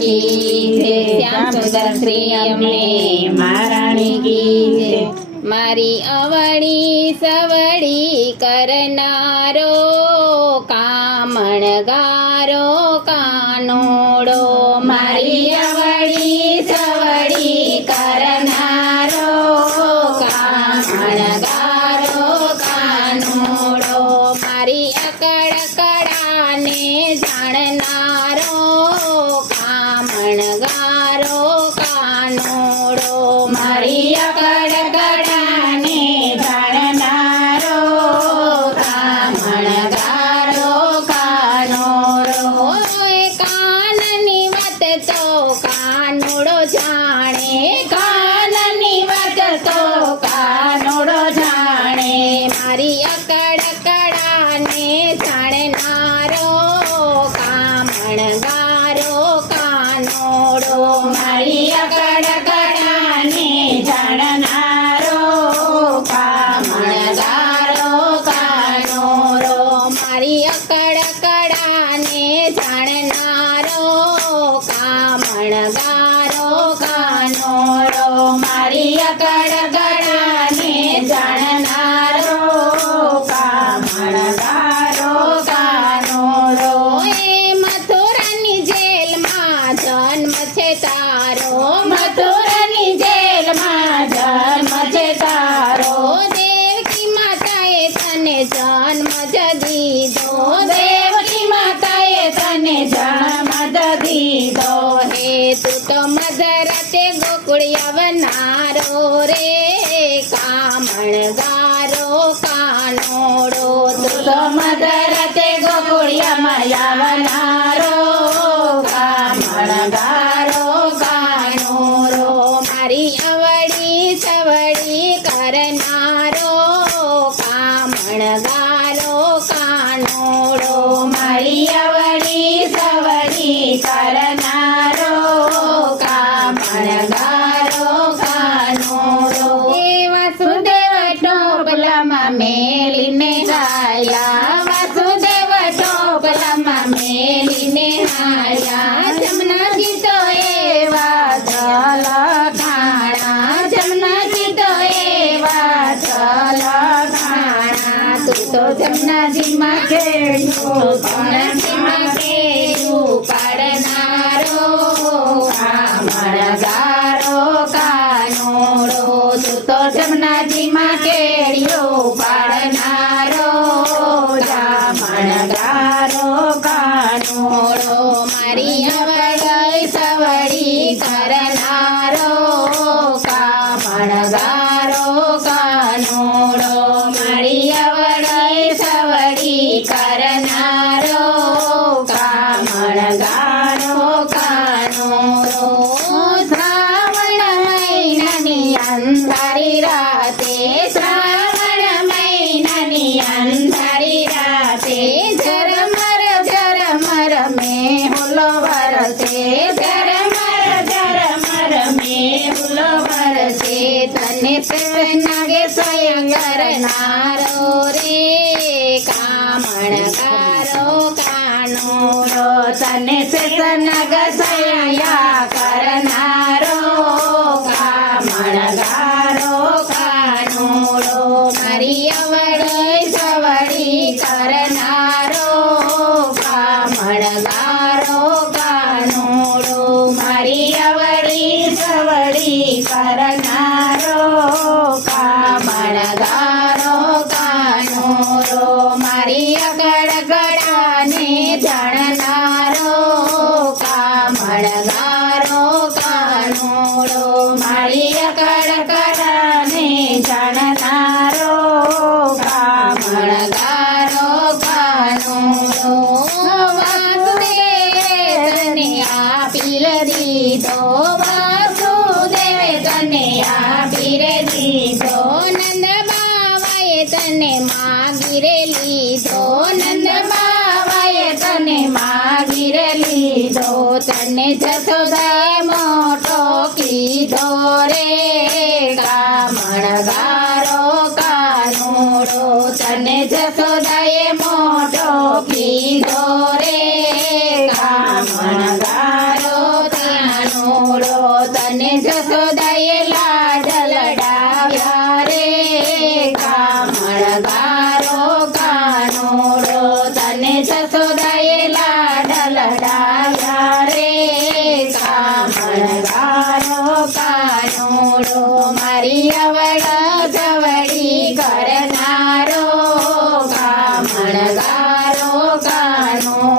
કી જય, શ્યામ સુંદર શ્રી અમને મહારાણી કી જય। મારી અવળી સવળી કરનારો કામણગારો કાનોડો, મારી અવળી સવળી કરનારો કામણગારો કાનોડો, મારી અકળ કળાને જાણનારો કામણગારો કાનોડો, મારી અકળ કળાને જાણનારો કામણગારો કાનોડો। કાનની વાત તો કાનોડો જાણે, કાનની વાત તો કાનોડો જાણે, મારી અકળ કળાને જાણનારો કામણગારો કાનોડો, મારી અકળ કળાને જાણનારો કામણગારો કાનોડો, મારી અકળ કળાને જાણનારો કામણગારો કાનોડો, મારી અકળ કળાને જાણનારો કામણગારો કાનોડો। મથુરાની જેલમાં જન્મ છે તારો, મથુરાની જેલમાં જન્મ છે તારો, દેવકી માતાએ તને જન્મ જ દીધો, દેવકી માતાએ તને જન્મ જ દીધો, હે તું તો મધરતે ગોકુળ આવનારો રે કામણગારો કાનોડો, તું તો મધરતે ગોકુળિયામાં આવનારો કામણગારો કાનોડો, મારી અવળી સવળી કરનારો કામણગારો કાનોડો, મારી અવળી સવળી કરનારો કામણગારો કાનોડો। હે વાસુદેવ ટોપલામાં મેલીને ગાયા, વાસુદેવ ટોપલામાં મેલીને હાયા, જમના ગીતો એવા જલખાણા, જમના ગીતો એવા જલખાણા, તું તો જમનાજીમાં ખેડ્યું, જમનાજીમાં ખેડ્યું પાડનારો કામણગારો કાનોડો, તું તો જમનાજીમાં કેળિયો પાડનારો કામણગારો કાનોડો, મારી અવળી સવળી કરનારો કામણગારો કાનોડો, મારી અવળી સવળી કરનારો કામણગારો કાનોડો। શ્રાવણ મહિનાની અંધારી રાતે, શ્રાવણ મહિનાની અંધારી રાતે, ઝરમર મેહુલો વરસે, ઝરમર મેહુલો વરસે, તને નાગે સ્વયં કરનારો રે કામણગારો કાનોડો, તને નગ સ્વયં કરનારો કામણગારો કાનોડો, મારી અવળી સવળી કરનારો કામણગારો કાનોડો, મારી અવળી સવળી કરનારો કામણગારો કાનોડો, મારી અકળ કળાને જાણનારો કામણગારો કાનોડો, મારી અકળ કળાને જાણનારો કામણગારો કાનોડો। વાસુદેવે તને આપી દીધો, વાસુદેવે તને આપી દીધો, નંદ બાવાએ તને માગી રે લીધો, નંદ બાવાએ તને માગી રે લીધો, તને જશોદાએ મોટો કીધો રે કામણગારો કાનોડો, તને જશોદાએ મોટો કીધો રે કામણગારો લાડ લડાયા રે કામણગારો કાનુડો મારી અવળ ગવડી કરનારો કામણગારો કાનુડો